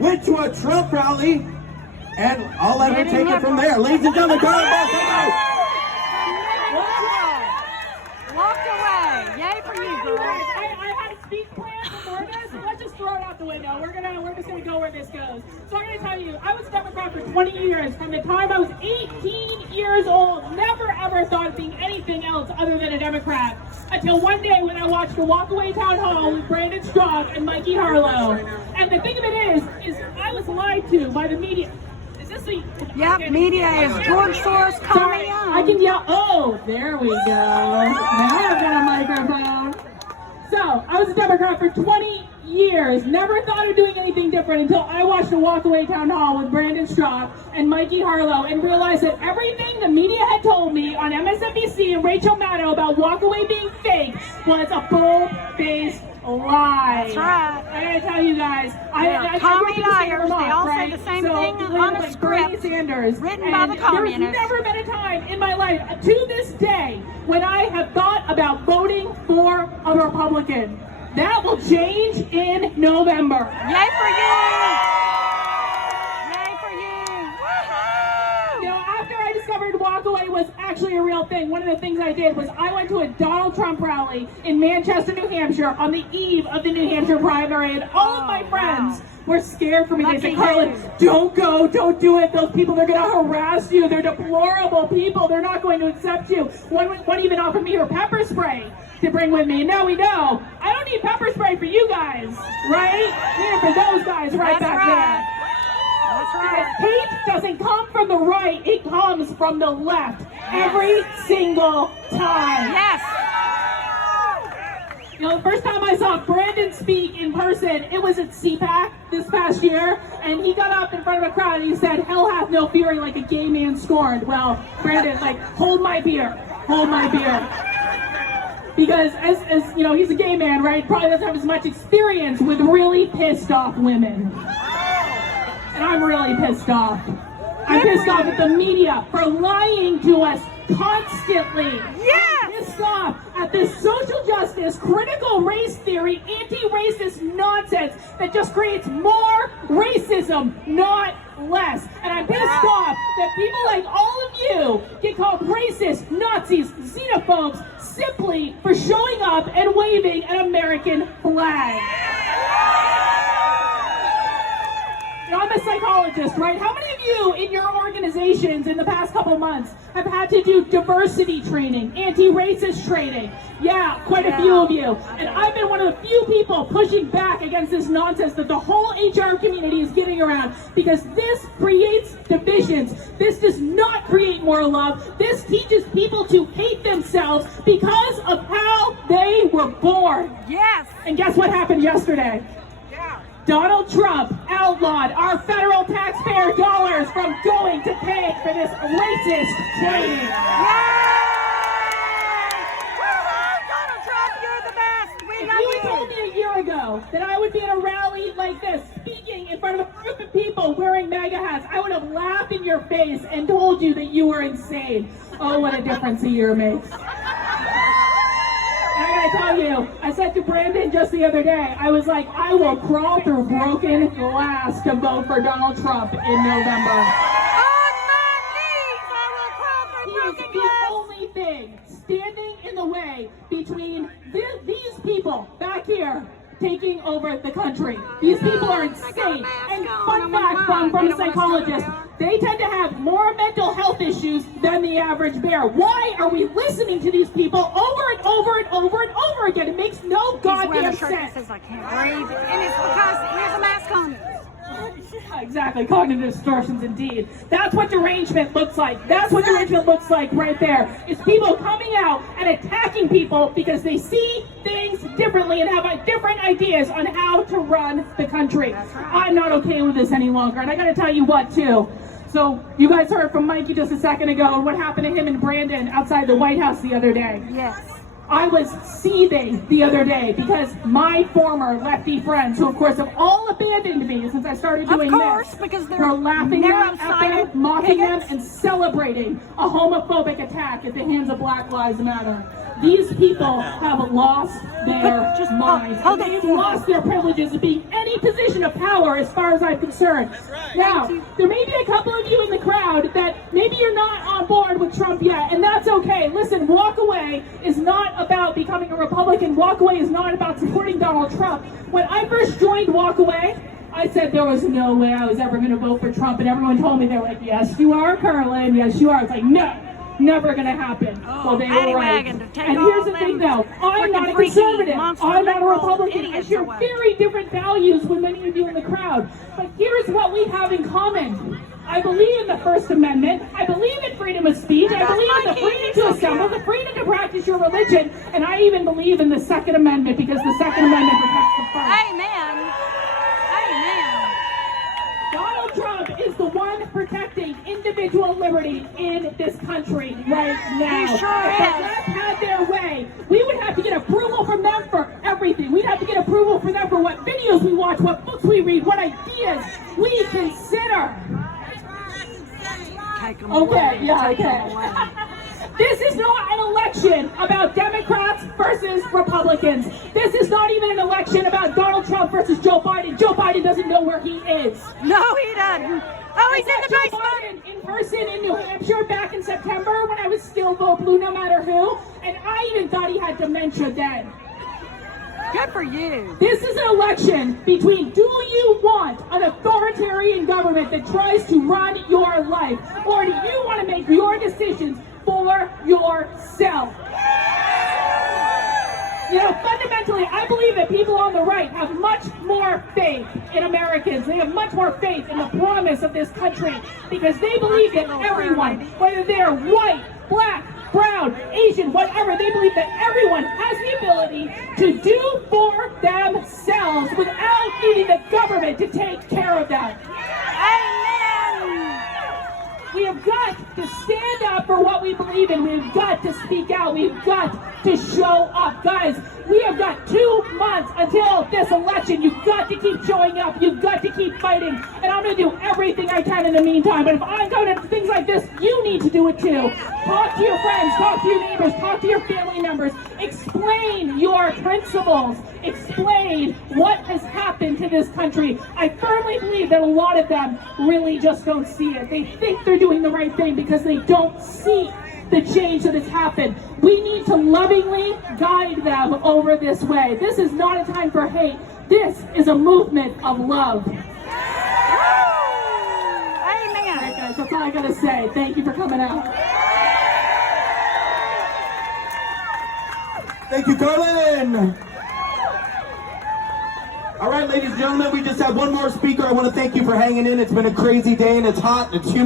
Went to a Trump rally, and I'll let her take it from there. Ladies and gentlemen, go ahead. Walked away. Yay for you, girl. I had a speech plan before this. Let's just throw it out the window. We're just gonna go where this goes. So I'm gonna tell you, I was a Democrat for 20 years. From the time I was 18 years old, never ever thought of being anything else other than a Democrat. Until one day when I watched the walkaway town hall with Brandon Straka and Mikey Harlow. And the thing of it is I was lied to by the media. Is this the... Yep, media is George Soros coming on. I can yell, oh, there we go. Now I've got a microphone. So, I was a Democrat for 20 years. Never thought of doing anything different until I watched the walkaway town hall with Brandon Straka and Mikey Harlow and realized that everything the media had told me on MSNBC and Rachel Maddow about walkaway being fake was a bull-faced lie. That's right. I gotta tell you guys, commie liars. They all say the same thing on a script written by the communists. There's never been a time in my life, to this day, when I have thought about voting for a Republican. That will change in November. Yay for you! Yay for you! Woohoo! Now, after I discovered walkaway was actually a real thing, one of the things I did was I went to a Donald Trump rally in Manchester, New Hampshire on the eve of the New Hampshire primary, and all of my friends were scared for me. They said, Carlin, don't go, don't do it. Those people, they're going to harass you. They're deplorable people. They're not going to accept you. One even offered me her pepper spray to bring with me. And now we know, I don't need pepper spray for you guys, right? Here for those guys right back there. That's right. Hate doesn't come from the right, it comes from the left. Every single time. Yes. You know, the first time I saw Brandon speak in person, it was at CPAC this past year, and he got up in front of a crowd and he said, hell hath no fury like a gay man scorned. Well, Brandon, like, hold my beer. Hold my beer. Because as you know, he's a gay man, right? Probably doesn't have as much experience with really pissed off women. And I'm really pissed off. I'm pissed off at the media for lying to us constantly. Yes! I'm pissed off at this social justice, critical race theory, anti-racist nonsense that just creates more racism, not less. And I'm pissed off that people like all of you get called racist, Nazis, xenophobes simply for showing up and waving an American flag. Now, I'm a psychologist, right? How many of you in your organizations in the past couple of months have had to do diversity training, anti-racist training? Yeah, quite a few of you. And I've been one of the few people pushing back against this nonsense that the whole HR community is getting around, because this creates divisions. This does not create more love. This teaches people to hate themselves because of how they were born. Yes. And guess what happened yesterday? Donald Trump outlawed our federal taxpayer dollars from going to pay for this racist training. Yay! Donald Trump, you're the best. We love you. If you told me a year ago that I would be at a rally like this, speaking in front of a group of people wearing MAGA hats, I would have laughed in your face and told you that you were insane. Oh, what a difference a year makes. And I gotta tell you, I said to Brandon just the other day, I was like, I will crawl through broken glass to vote for Donald Trump in November. On my knees, I will crawl through broken glass. The only thing standing in the way between these people back here taking over the country. These people are insane. And fun fact from a psychologist, they tend to have more mental health issues than the average bear. Why are we listening to these people over and over and over and over again? It makes no goddamn sense. Says I can't breathe, and it's because he has a mask on. Yeah, exactly. Cognitive distortions, indeed. That's what derangement looks like. That's what derangement looks like right there. It's people coming out and attacking people because they see things differently and have different ideas on how to run the country. I'm not okay with this any longer. And I got to tell you what, too. So you guys heard from Mikey just a second ago and what happened to him and Brandon outside the White House the other day. Yes. I was seething the other day because my former lefty friends, who of course have all abandoned me since I started doing this, because were laughing at them, mocking them, and celebrating a homophobic attack at the hands of Black Lives Matter. These people have lost their Just minds. hold They've it. lost their privileges of being any position of power as far as I'm concerned. Now, there may be a couple of you in the crowd that maybe you're not on board with Trump yet, and that's okay. Listen, walk away is not about becoming a Republican. Walk away is not about supporting Donald Trump. When I first joined Walk Away, I said there was no way I was ever going to vote for Trump, and everyone told me, they were like, yes, you are, Carlin, yes, you are. I was like, no, never going to happen. Well, they were right. And here's the thing, though. I'm not a conservative. I'm not a Republican. I share very different values with many of you in the crowd. But here's what we have in common. I believe in the First Amendment. I believe in freedom of speech. I believe in the freedom to assemble, the freedom to practice your religion, and I even believe in the Second Amendment because the Second Amendment protects the first. Amen. Amen. Donald Trump is the one protecting individual liberty in this country right now. He sure If the is. left had their way, we would have to get approval from them for everything. We'd have to get approval from them for what videos we watch, what books we read, what ideas we consider. Okay, yeah, okay. This is not an election about Democrats versus Republicans. This is not even an election about Donald Trump versus Joe Biden. Joe Biden doesn't know where he is. No, he doesn't. Oh, he's in the Joe basement. Biden in person in New Hampshire back in September when I was still vote blue no matter who, and I even thought he had dementia then. Good for you. This is an election between, do you want an authoritarian government that tries to run your life, or do you want to make your decisions for yourself? You know, fundamentally, I believe that people on the right have much more faith in Americans. They have much more faith in the promise of this country because they believe that everyone, whether they're white, black, brown, Asian, whatever, they believe that everyone has the ability to do for themselves without needing the government to take care of them. Amen. We have got to stand up for what we believe in. We've got to speak out. We've got to show up. Guys, we have got 2 months until this election. You've got to keep showing up. You've got to keep fighting. And I'm going to do everything I can in the meantime. But if I'm going to things like this, you need to do it too. Talk to your friends. Talk to your neighbors. Talk to your family members. Explain your principles. Explain what has happened to this country. I firmly believe that a lot of them really just don't see it. They think they're doing the right thing because they don't see the change that has happened. We need to lovingly guide them over this way. This is not a time for hate. This is a movement of love. Amen. All right, guys, that's all I gotta say. Thank you for coming out. Thank you, Carlin. All right, ladies and gentlemen, we just have one more speaker. I want to thank you for hanging in. It's been a crazy day and it's hot and it's humid.